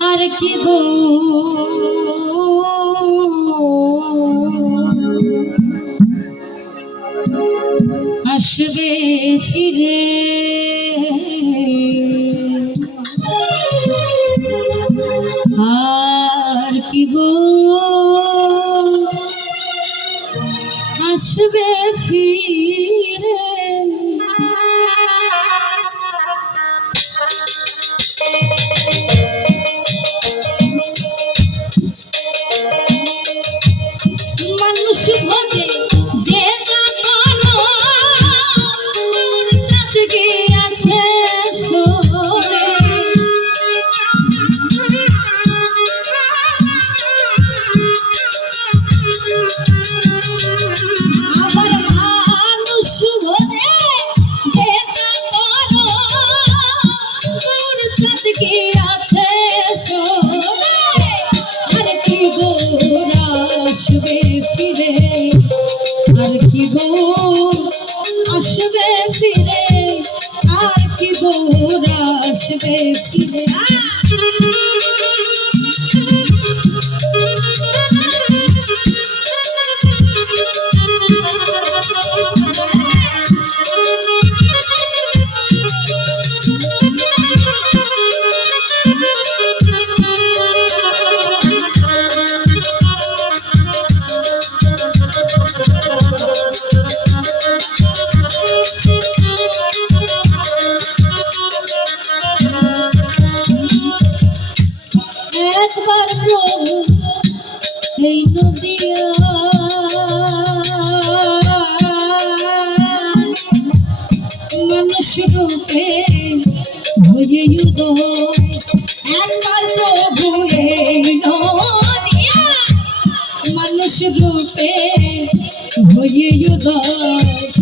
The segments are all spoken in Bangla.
আর কি গো? আসবে ফিরে। with you. baby, baby. একবার প্রভু এই নদিয়া, মানুষ রূপে হয়ে উদয় একবার প্রভু এই নদিয়া মানুষ রূপে হয়ে উদয়।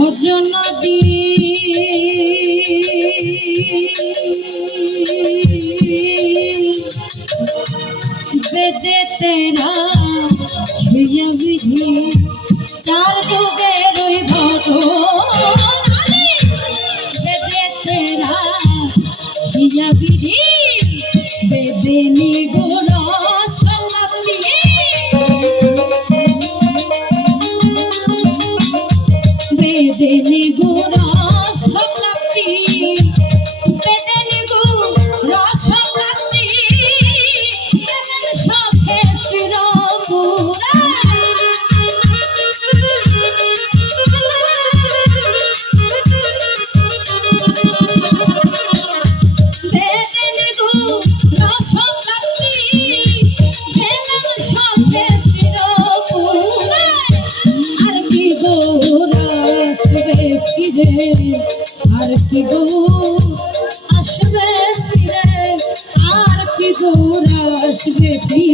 ভোজন দি বেদে তেরা Sem rigor. দূর আসবে ফিরে? আর কি দূর আসবে ফিরে?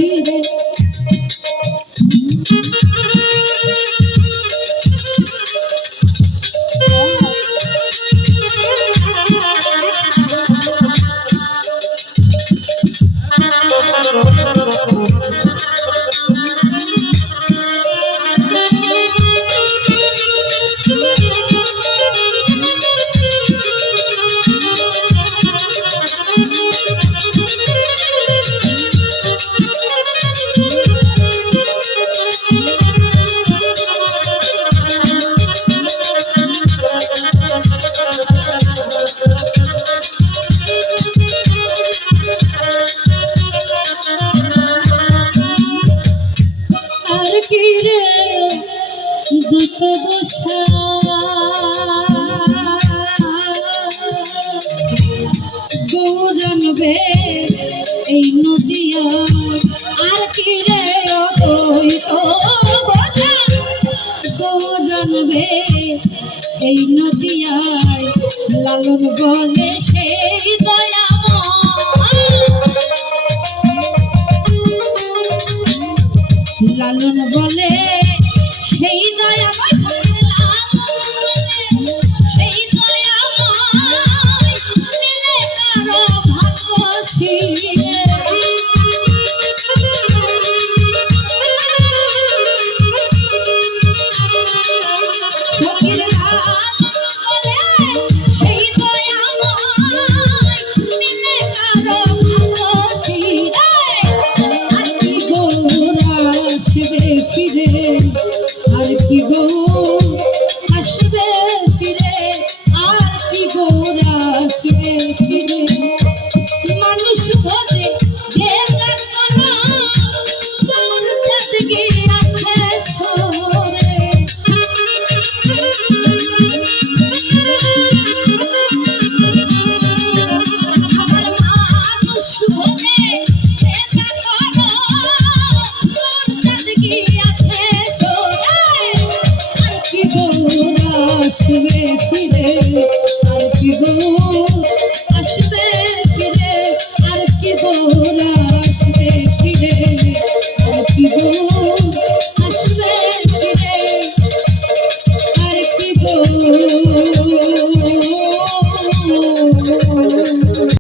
গৌরানবে এই নদিয়ায় লালন বলে সেই দয়া লালন বলে 你。